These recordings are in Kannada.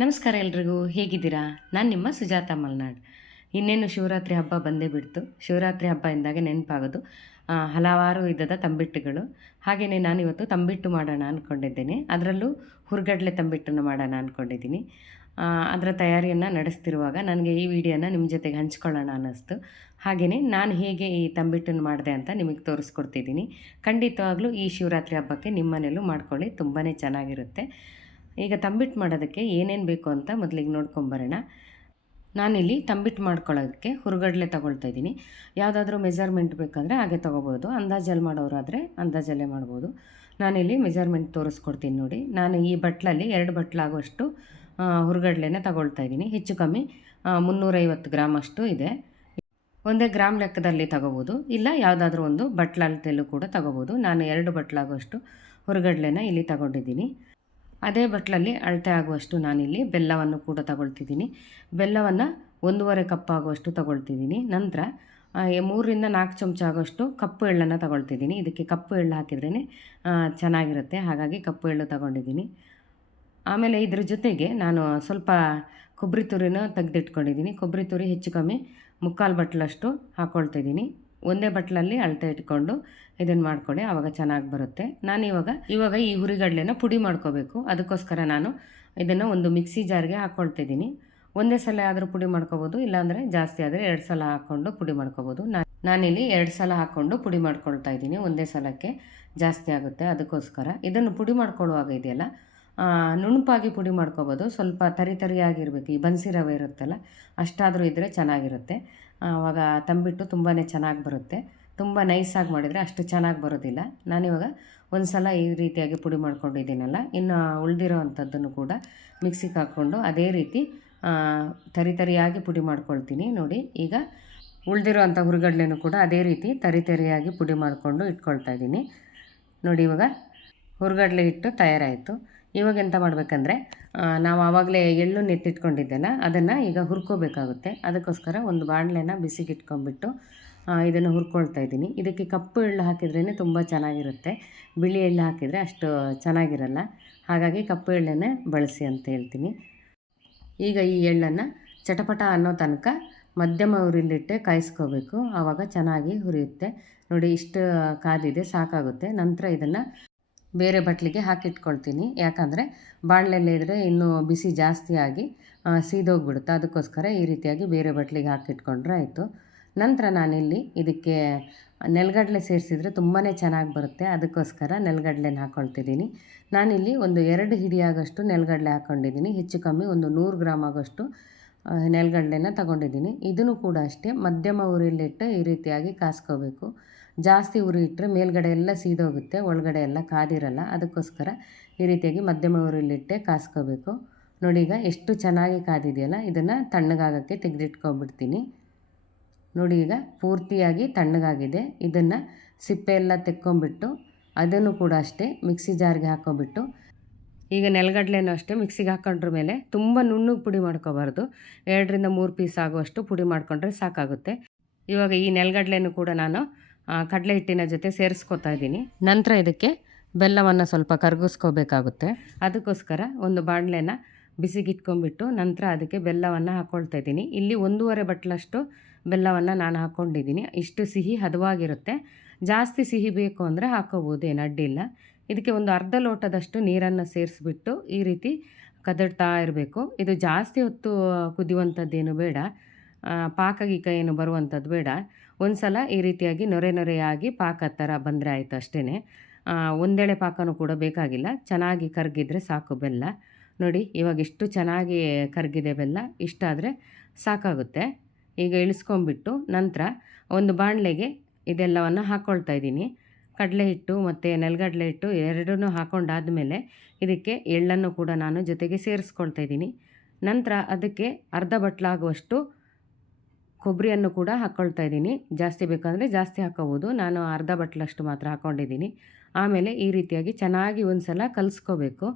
ನಮಸ್ಕಾರ ಎಲ್ರಿಗೂ, ಹೇಗಿದ್ದೀರಾ? ನಾನು ನಿಮ್ಮ ಸುಜಾತ ಮಲ್ನಾಡ್. ಇನ್ನೇನು ಶಿವರಾತ್ರಿ ಹಬ್ಬ ಬಂದೇ ಬಿಡ್ತು. ಶಿವರಾತ್ರಿ ಹಬ್ಬ ಎಂದಾಗ ನೆನಪಾಗೋದು. ಹಲವಾರು ವಿಧದ ತಂಬಿಟ್ಟುಗಳು. ಹಾಗೆಯೇ ನಾನು ಇವತ್ತು ತಂಬಿಟ್ಟು ಮಾಡೋಣ ಅಂದ್ಕೊಂಡಿದ್ದೇನೆ ಅದರಲ್ಲೂ ಹುರ್ಗಡ್ಲೆ ತಂಬಿಟ್ಟನ್ನು ಮಾಡೋಣ ಅಂದ್ಕೊಂಡಿದ್ದೀನಿ ಅದರ ತಯಾರಿಯನ್ನು ನಡೆಸ್ತಿರುವಾಗ ನನಗೆ ಈ ವಿಡಿಯೋನ ನಿಮ್ಮ ಜೊತೆಗೆ ಹಂಚ್ಕೊಳ್ಳೋಣ ಅನ್ನಿಸ್ತು. ಹಾಗೆಯೇ ನಾನು ಹೇಗೆ ಈ ತಂಬಿಟ್ಟನ್ನು ಮಾಡಿದೆ ಅಂತ ನಿಮಗೆ ತೋರಿಸ್ಕೊಡ್ತಿದ್ದೀನಿ. ಖಂಡಿತವಾಗ್ಲೂ ಈ ಶಿವರಾತ್ರಿ ಹಬ್ಬಕ್ಕೆ ನಿಮ್ಮ ಮನೇಲೂ ಮಾಡ್ಕೊಳ್ಳಿ. ತುಂಬಾ ಚೆನ್ನಾಗಿರುತ್ತೆ. ಈಗ ತಂಬಿಟ್ಟು ಮಾಡೋದಕ್ಕೆ ಏನೇನು ಬೇಕು ಅಂತ ಮೊದಲಿಗೆ ನೋಡ್ಕೊಂಬರೋಣ. ನಾನಿಲ್ಲಿ ತಂಬಿಟ್ಟು ಮಾಡ್ಕೊಳ್ಳೋದಕ್ಕೆ ಹುರುಗಡ್ಲೆ ತಗೊಳ್ತಾ ಇದ್ದೀನಿ. ಯಾವುದಾದ್ರೂ ಮೆಜರ್ಮೆಂಟ್ ಬೇಕಂದರೆ ಹಾಗೆ ತೊಗೋಬೋದು. ಅಂದಾಜಲ್ಲಿ ಮಾಡೋರಾದರೆ ಅಂದಾಜಲ್ಲೇ ಮಾಡ್ಬೋದು. ನಾನಿಲ್ಲಿ ಮೆಜರ್ಮೆಂಟ್ ತೋರಿಸ್ಕೊಡ್ತೀನಿ ನೋಡಿ. ನಾನು ಈ ಬಟ್ಲಲ್ಲಿ ಎರಡು ಬಟ್ಲಾಗುವಷ್ಟು ಹುರುಗಡ್ಲೆನ ತಗೊಳ್ತಾ ಇದ್ದೀನಿ. ಹೆಚ್ಚು ಕಮ್ಮಿ ಮುನ್ನೂರೈವತ್ತು ಗ್ರಾಮ್ ಅಷ್ಟು ಇದೆ. ಒಂದೇ ಗ್ರಾಮ್ ಲೆಕ್ಕದಲ್ಲಿ ತಗೋಬೋದು. ಇಲ್ಲ, ಯಾವುದಾದ್ರೂ ಒಂದು ಬಟ್ಲಲ್ತೆಲ್ಲೂ ಕೂಡ ತಗೋಬೋದು. ನಾನು ಎರಡು ಬಟ್ಲಾಗುವಷ್ಟು ಹುರುಗಡ್ಲೆನ ಇಲ್ಲಿ ತಗೊಂಡಿದ್ದೀನಿ. ಅದೇ ಬಟ್ಲಲ್ಲಿ ಅಳತೆ ಆಗುವಷ್ಟು ನಾನಿಲ್ಲಿ ಬೆಲ್ಲವನ್ನು ಕೂಡ ತಗೊಳ್ತಿದ್ದೀನಿ. ಬೆಲ್ಲವನ್ನು ಒಂದೂವರೆ ಕಪ್ ಆಗುವಷ್ಟು ತಗೊಳ್ತಿದ್ದೀನಿ. ನಂತರ ಮೂರರಿಂದ ನಾಲ್ಕು ಚಮಚ ಆಗುವಷ್ಟು ಕಪ್ಪು ಎಳ್ಳನ್ನು ತಗೊಳ್ತಿದ್ದೀನಿ. ಇದಕ್ಕೆ ಕಪ್ಪು ಎಳ್ಳು ಹಾಕಿದ್ರೇ ಚೆನ್ನಾಗಿರುತ್ತೆ. ಹಾಗಾಗಿ ಕಪ್ಪು ಎಳ್ಳು ತಗೊಂಡಿದ್ದೀನಿ. ಆಮೇಲೆ ಇದ್ರ ಜೊತೆಗೆ ನಾನು ಸ್ವಲ್ಪ ಕೊಬ್ಬರಿ ತುರಿನ ತೆಗೆದಿಟ್ಕೊಂಡಿದ್ದೀನಿ. ಕೊಬ್ಬರಿ ತುರಿ ಹೆಚ್ಚು ಕಮ್ಮಿ ಮುಕ್ಕಾಲು ಬಟ್ಲಷ್ಟು ಹಾಕ್ಕೊಳ್ತಾ ಇದ್ದೀನಿ ಒಂದೇ ಬಟ್ಲಲ್ಲಿ ಅಳತೆ ಇಟ್ಕೊಂಡು ಇದನ್ನು ಮಾಡ್ಕೊಳ್ಳಿ ಆವಾಗ ಚೆನ್ನಾಗಿ ಬರುತ್ತೆ. ನಾನು ಇವಾಗ ಇವಾಗ ಈ ಹುರಿಗಡಲೆನ ಪುಡಿ ಮಾಡ್ಕೋಬೇಕು. ಅದಕ್ಕೋಸ್ಕರ ನಾನು ಇದನ್ನು ಒಂದು ಮಿಕ್ಸಿ ಜಾರ್ಗೆ ಹಾಕ್ಕೊಳ್ತಿದ್ದೀನಿ ಒಂದೇ ಸಲ ಆದರೂ ಪುಡಿ ಮಾಡ್ಕೋಬೋದು, ಇಲ್ಲಾಂದರೆ ಜಾಸ್ತಿ ಆದರೆ ಎರಡು ಸಲ ಹಾಕ್ಕೊಂಡು ಪುಡಿ ಮಾಡ್ಕೋಬೋದು. ನಾನು ನಾನಿಲ್ಲಿ ಎರಡು ಸಲ ಹಾಕ್ಕೊಂಡು ಪುಡಿ ಮಾಡ್ಕೊಳ್ತಾ ಇದ್ದೀನಿ, ಒಂದೇ ಸಲಕ್ಕೆ ಜಾಸ್ತಿ ಆಗುತ್ತೆ ಅದಕ್ಕೋಸ್ಕರ. ಇದನ್ನು ಪುಡಿ ಮಾಡ್ಕೊಳ್ಳುವಾಗ ಇದೆಯಲ್ಲ ನುಣುಪಾಗಿ ಪುಡಿ ಮಾಡ್ಕೋಬೋದು. ಸ್ವಲ್ಪ ತರಿ ತರಿಯಾಗಿರಬೇಕು. ಈ ಬನ್ಸಿ ರವೆ ಇರುತ್ತಲ್ಲ, ಅಷ್ಟಾದರೂ ಇದ್ದರೆ ಚೆನ್ನಾಗಿರುತ್ತೆ. ಆವಾಗ ತಂಬಿಟ್ಟು ತುಂಬಾ ಚೆನ್ನಾಗಿ ಬರುತ್ತೆ. ತುಂಬ ನೈಸಾಗಿ ಮಾಡಿದರೆ ಅಷ್ಟು ಚೆನ್ನಾಗಿ ಬರೋದಿಲ್ಲ. ನಾನಿವಾಗ ಒಂದು ಸಲ ಈ ರೀತಿಯಾಗಿ ಪುಡಿ ಮಾಡ್ಕೊಂಡಿದ್ದೀನಲ್ಲ, ಇನ್ನು ಉಳಿದಿರೋ ಅಂಥದ್ದನ್ನು ಕೂಡ ಮಿಕ್ಸಿಗೆ ಹಾಕ್ಕೊಂಡು ಅದೇ ರೀತಿ ತರಿ ತರಿಯಾಗಿ ಪುಡಿ ಮಾಡ್ಕೊಳ್ತೀನಿ ನೋಡಿ. ಈಗ ಉಳಿದಿರೋ ಅಂಥ ಹುರುಗಡ್ಲೆನೂ ಕೂಡ ಅದೇ ರೀತಿ ತರಿ ತರಿಯಾಗಿ ಪುಡಿ ಮಾಡಿಕೊಂಡು ಇಟ್ಕೊಳ್ತಾ ಇದ್ದೀನಿ. ನೋಡಿ ಇವಾಗ ಹುರುಗಡ್ಲೆ ಹಿಟ್ಟು ತಯಾರಾಯಿತು. ಇವಾಗ ಎಂತ ಮಾಡಬೇಕಂದ್ರೆ ನಾವು ಆವಾಗಲೇ ಎಳ್ಳು ನೆತ್ತಿಟ್ಕೊಂಡಿದ್ದೆಲ್ಲ ಅದನ್ನು ಈಗ ಹುರ್ಕೋಬೇಕಾಗುತ್ತೆ. ಅದಕ್ಕೋಸ್ಕರ ಒಂದು ಬಾಣಲೆನ ಬಿಸಿಗಿಟ್ಕೊಂಡ್ಬಿಟ್ಟು ಇದನ್ನು ಹುರ್ಕೊಳ್ತಾ ಇದ್ದೀನಿ. ಇದಕ್ಕೆ ಕಪ್ಪು ಎಳ್ಳು ಹಾಕಿದ್ರೇ ತುಂಬ ಚೆನ್ನಾಗಿರುತ್ತೆ. ಬಿಳಿ ಎಳ್ಳು ಹಾಕಿದರೆ ಅಷ್ಟು ಚೆನ್ನಾಗಿರಲ್ಲ. ಹಾಗಾಗಿ ಕಪ್ಪು ಎಳ್ಳನ್ನೇ ಬಳಸಿ ಅಂತ ಹೇಳ್ತೀನಿ. ಈಗ ಈ ಎಳ್ಳನ್ನು ಚಟಪಟ ಅನ್ನೋ ತನಕ ಮಧ್ಯಮ ಉರಿಲಿಟ್ಟೆ ಕಾಯಿಸ್ಕೋಬೇಕು. ಆವಾಗ ಚೆನ್ನಾಗಿ ಹುರಿಯುತ್ತೆ. ನೋಡಿ, ಇಷ್ಟು ಕಾದಿದೆ, ಸಾಕಾಗುತ್ತೆ. ನಂತರ ಇದನ್ನು ಬೇರೆ ಬಟ್ಲಿಗೆ ಹಾಕಿಟ್ಕೊಳ್ತೀನಿ. ಯಾಕಂದರೆ ಬಾಣಲೆಯಲ್ಲಿ ಇದ್ದರೆ ಇನ್ನೂ ಬಿಸಿ ಜಾಸ್ತಿ ಆಗಿ ಅದಕ್ಕೋಸ್ಕರ ಈ ರೀತಿಯಾಗಿ ಬೇರೆ ಬಟ್ಲಿಗೆ ಹಾಕಿಟ್ಕೊಂಡ್ರೆ ಆಯಿತು. ನಂತರ ನಾನಿಲ್ಲಿ ಇದಕ್ಕೆ ನೆಲಗಡಲೆ ಸೇರಿಸಿದ್ರೆ ತುಂಬಾ ಚೆನ್ನಾಗಿ ಬರುತ್ತೆ. ಅದಕ್ಕೋಸ್ಕರ ನೆಲಗಡಲೆನ ಹಾಕ್ಕೊಳ್ತಿದ್ದೀನಿ ನಾನಿಲ್ಲಿ ಒಂದು ಎರಡು ಹಿಡಿಯಾಗಷ್ಟು ನೆಲಗಡಲೆ ಹಾಕ್ಕೊಂಡಿದ್ದೀನಿ ಹೆಚ್ಚು ಕಮ್ಮಿ ಒಂದು ನೂರು ಗ್ರಾಮ್ ಆಗೋಷ್ಟು ನೆಲಗಡಲೆನ ತಗೊಂಡಿದ್ದೀನಿ. ಇದನ್ನು ಕೂಡ ಅಷ್ಟೇ ಮಧ್ಯಮ ಉರಿಲಿಟ್ಟು ಈ ರೀತಿಯಾಗಿ ಕಾಸ್ಕೋಬೇಕು. ಜಾಸ್ತಿ ಉರಿ ಇಟ್ಟರೆ ಮೇಲ್ಗಡೆ ಎಲ್ಲ ಸೀದೋಗುತ್ತೆ, ಒಳಗಡೆ ಎಲ್ಲ ಕಾದಿರಲ್ಲ. ಅದಕ್ಕೋಸ್ಕರ ಈ ರೀತಿಯಾಗಿ ಮಧ್ಯಮ ಉರಿಲಿಟ್ಟೆ ಕಾಸ್ಕೋಬೇಕು. ನೋಡಿ ಈಗ ಎಷ್ಟು ಚೆನ್ನಾಗಿ ಕಾದಿದೆಯಲ್ಲ, ಇದನ್ನು ತಣ್ಣಗಾಗೋಕ್ಕೆ ತೆಗೆದಿಟ್ಕೊಂಡ್ಬಿಡ್ತೀನಿ ನೋಡಿ ಈಗ ಪೂರ್ತಿಯಾಗಿ ತಣ್ಣಗಾಗಿದೆ. ಇದನ್ನು ಸಿಪ್ಪೆ ಎಲ್ಲ ತೆಕ್ಕೊಂಬಿಟ್ಟು ಅದನ್ನು ಕೂಡ ಅಷ್ಟೇ ಮಿಕ್ಸಿ ಜಾರ್ಗೆ ಹಾಕ್ಕೊಂಬಿಟ್ಟು ಈಗ ನೆಲಗಡಲೆನೂ ಅಷ್ಟೇ ಮಿಕ್ಸಿಗೆ ಹಾಕೊಂಡ್ರ ಮೇಲೆ ತುಂಬ ನುಣ್ಣಗೆ ಪುಡಿ ಮಾಡ್ಕೋಬಾರ್ದು. ಎರಡರಿಂದ ಮೂರು ಪೀಸ್ ಆಗುವಷ್ಟು ಪುಡಿ ಮಾಡಿಕೊಂಡ್ರೆ ಸಾಕಾಗುತ್ತೆ. ಇವಾಗ ಈ ನೆಲಗಡಲೆನೂ ಕೂಡ ನಾನು ಕಡಲೆ ಹಿಟ್ಟಿನ ಜೊತೆ ಸೇರಿಸ್ಕೊತಾ ಇದ್ದೀನಿ. ನಂತರ ಇದಕ್ಕೆ ಬೆಲ್ಲವನ್ನು ಸ್ವಲ್ಪ ಕರಗಿಸ್ಕೋಬೇಕಾಗುತ್ತೆ. ಅದಕ್ಕೋಸ್ಕರ ಒಂದು ಬಾಣಲೆನ ಬಿಸಿಗಿಟ್ಕೊಂಡ್ಬಿಟ್ಟು ನಂತರ ಅದಕ್ಕೆ ಬೆಲ್ಲವನ್ನು ಹಾಕ್ಕೊಳ್ತಾ ಇದ್ದೀನಿ. ಇಲ್ಲಿ ಒಂದೂವರೆ ಬಟ್ಲಷ್ಟು ಬೆಲ್ಲವನ್ನು ನಾನು ಹಾಕ್ಕೊಂಡಿದ್ದೀನಿ ಇಷ್ಟು ಸಿಹಿ ಹದವಾಗಿರುತ್ತೆ. ಜಾಸ್ತಿ ಸಿಹಿ ಬೇಕು ಅಂದರೆ ಹಾಕೋಬೋದೇನು ಏನು ಅಡ್ಡಿಲ್ಲ ಇದಕ್ಕೆ ಒಂದು ಅರ್ಧ ಲೋಟದಷ್ಟು ನೀರನ್ನು ಸೇರಿಸ್ಬಿಟ್ಟು ಈ ರೀತಿ ಕದಡ್ತಾ ಇರಬೇಕು. ಇದು ಜಾಸ್ತಿ ಹೊತ್ತು ಕುದಿಯುವಂಥದ್ದೇನು ಬೇಡ. ಪಾಕ ಗೀಕ ಏನು ಬರುವಂಥದ್ದು ಬೇಡ. ಒಂದು ಸಲ ಈ ರೀತಿಯಾಗಿ ನೊರೆ ನೊರೆಯಾಗಿ ಪಾಕ ಥರ ಬಂದರೆ ಆಯಿತು ಅಷ್ಟೇ ಒಂದೆಳೆ ಪಾಕನೂ ಕೂಡ ಬೇಕಾಗಿಲ್ಲ. ಚೆನ್ನಾಗಿ ಕರಗಿದ್ರೆ ಸಾಕು ಬೆಲ್ಲ. ನೋಡಿ, ಇವಾಗ ಇಷ್ಟು ಚೆನ್ನಾಗಿ ಕರಗಿದೆ ಬೆಲ್ಲ. ಇಷ್ಟಾದರೆ ಸಾಕಾಗುತ್ತೆ. ಈಗ ಇಳಿಸ್ಕೊಂಬಿಟ್ಟು ನಂತರ ಒಂದು ಬಾಣಲೆಗೆ ಇದೆಲ್ಲವನ್ನು ಹಾಕ್ಕೊಳ್ತಾ ಇದ್ದೀನಿ. ಕಡಲೆ ಹಿಟ್ಟು ಮತ್ತು ನೆಲಗಡಲೆ ಹಿಟ್ಟು ಎರಡನ್ನೂ ಹಾಕ್ಕೊಂಡಾದಮೇಲೆ ಇದಕ್ಕೆ ಎಳ್ಳನ್ನು ಕೂಡ ನಾನು ಜೊತೆಗೆ ಸೇರಿಸ್ಕೊಳ್ತಾ ಇದ್ದೀನಿ. ನಂತರ ಅದಕ್ಕೆ ಅರ್ಧ ಬಟ್ಲಾಗುವಷ್ಟು ಕೊಬ್ಬರಿಯನ್ನು ಕೂಡ ಹಾಕ್ಕೊಳ್ತಾ ಇದ್ದೀನಿ. ಜಾಸ್ತಿ ಬೇಕಂದರೆ ಜಾಸ್ತಿ ಹಾಕ್ಕೋಬೋದು ನಾನು ಅರ್ಧ ಬಟ್ಲಷ್ಟು ಮಾತ್ರ ಹಾಕ್ಕೊಂಡಿದ್ದೀನಿ ಆಮೇಲೆ ಈ ರೀತಿಯಾಗಿ ಚೆನ್ನಾಗಿ ಒಂದು ಸಲ ಕಲಿಸ್ಕೋಬೇಕು.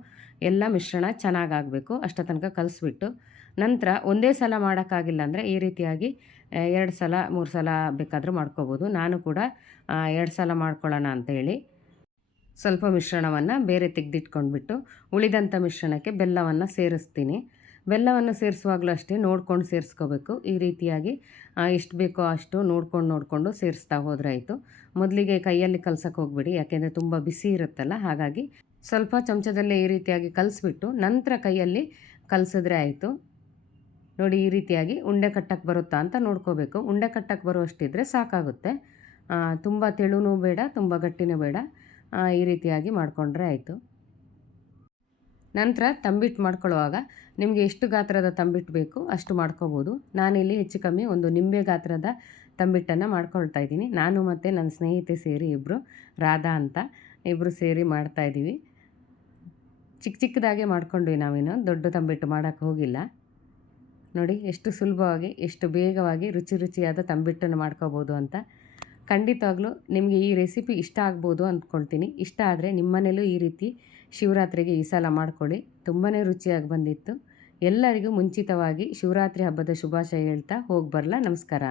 ಎಲ್ಲ ಮಿಶ್ರಣ ಚೆನ್ನಾಗಾಗಬೇಕು. ಅಷ್ಟ ತನಕ ಕಲಿಸ್ಬಿಟ್ಟು ನಂತರ ಒಂದೇ ಸಲ ಮಾಡೋಕ್ಕಾಗಿಲ್ಲ ಅಂದರೆ ಈ ರೀತಿಯಾಗಿ ಎರಡು ಸಲ, ಮೂರು ಸಲ ಬೇಕಾದರೂ ಮಾಡ್ಕೋಬೋದು. ನಾನು ಕೂಡ ಎರಡು ಸಲ ಮಾಡ್ಕೊಳ್ಳೋಣ ಅಂತೇಳಿ ಸ್ವಲ್ಪ ಮಿಶ್ರಣವನ್ನು ಬೇರೆ ತೆಗೆದಿಟ್ಕೊಂಡ್ಬಿಟ್ಟು ಉಳಿದಂಥ ಮಿಶ್ರಣಕ್ಕೆ ಬೆಲ್ಲವನ್ನು ಸೇರಿಸ್ತೀನಿ. ಬೆಲ್ಲವನ್ನು ಸೇರಿಸುವಾಗಲೂ ಅಷ್ಟೇ ನೋಡ್ಕೊಂಡು ಸೇರಿಸ್ಕೋಬೇಕು. ಈ ರೀತಿಯಾಗಿ ಎಷ್ಟು ಬೇಕೋ ಅಷ್ಟು ನೋಡ್ಕೊಂಡು ನೋಡಿಕೊಂಡು ಸೇರಿಸ್ತಾ ಹೋದರೆ ಆಯಿತು. ಮೊದಲಿಗೆ ಕೈಯಲ್ಲಿ ಕಲ್ಸಕ್ಕೆ ಹೋಗ್ಬಿಡಿ, ಯಾಕೆಂದರೆ ತುಂಬ ಬಿಸಿ ಇರುತ್ತಲ್ಲ, ಹಾಗಾಗಿ ಸ್ವಲ್ಪ ಚಮಚದಲ್ಲೇ ಈ ರೀತಿಯಾಗಿ ಕಲಿಸ್ಬಿಟ್ಟು ನಂತರ ಕೈಯಲ್ಲಿ ಕಲಸಿದ್ರೆ ಆಯಿತು. ನೋಡಿ, ಈ ರೀತಿಯಾಗಿ ಉಂಡೆ ಕಟ್ಟಕ್ಕೆ ಬರುತ್ತಾ ಅಂತ ನೋಡ್ಕೋಬೇಕು. ಉಂಡೆ ಕಟ್ಟಕ್ಕೆ ಬರುವಷ್ಟಿದ್ರೆ ಸಾಕಾಗುತ್ತೆ. ತುಂಬ ತೆಳುನೂ ಬೇಡ, ತುಂಬ ಗಟ್ಟಿನೂ ಬೇಡ. ಈ ರೀತಿಯಾಗಿ ಮಾಡಿಕೊಂಡ್ರೆ ಆಯಿತು. ನಂತರ ತಂಬಿಟ್ಟು ಮಾಡ್ಕೊಳ್ಳುವಾಗ ನಿಮಗೆ ಎಷ್ಟು ಗಾತ್ರದ ತಂಬಿಟ್ಟು ಬೇಕು ಅಷ್ಟು ಮಾಡ್ಕೋಬೋದು. ನಾನಿಲ್ಲಿ ಹೆಚ್ಚು ಕಮ್ಮಿ ಒಂದು ನಿಂಬೆ ಗಾತ್ರದ ತಂಬಿಟ್ಟನ್ನು ಮಾಡ್ಕೊಳ್ತಾ ಇದ್ದೀನಿ. ನಾನು ಮತ್ತು ನನ್ನ ಸ್ನೇಹಿತೆ ಸೇರಿ ಇಬ್ಬರು ರಾಧಾ ಅಂತ ಇಬ್ಬರು ಸೇರಿ ಮಾಡ್ತಾಯಿದ್ದೀವಿ ಚಿಕ್ಕ ಚಿಕ್ಕದಾಗೆ ಮಾಡ್ಕೊಂಡ್ವಿ ನಾವೇನು ದೊಡ್ಡ ತಂಬಿಟ್ಟು ಮಾಡೋಕ್ಕೆ ಹೋಗಿಲ್ಲ. ನೋಡಿ ಎಷ್ಟು ಸುಲಭವಾಗಿ, ಎಷ್ಟು ಬೇಗವಾಗಿ ರುಚಿ ರುಚಿಯಾದ ತಂಬಿಟ್ಟನ್ನು ಮಾಡ್ಕೋಬೋದು ಅಂತ ಖಂಡಿತವಾಗ್ಲೂ ನಿಮಗೆ ಈ ರೆಸಿಪಿ ಇಷ್ಟ ಆಗ್ಬೋದು ಅಂದ್ಕೊಳ್ತೀನಿ. ಇಷ್ಟ ಆದರೆ ನಿಮ್ಮನೇಲೂ ಈ ರೀತಿ ಶಿವರಾತ್ರಿಗೆ ಈ ಸಲ ಮಾಡ್ಕೊಳ್ಳಿ. ತುಂಬಾ ರುಚಿಯಾಗಿ ಬಂದಿತ್ತು. ಎಲ್ಲರಿಗೂ ಮುಂಚಿತವಾಗಿ ಶಿವರಾತ್ರಿ ಹಬ್ಬದ ಶುಭಾಶಯ ಹೇಳ್ತಾ ಹೋಗಿ ಬರಲಾ ನಮಸ್ಕಾರ.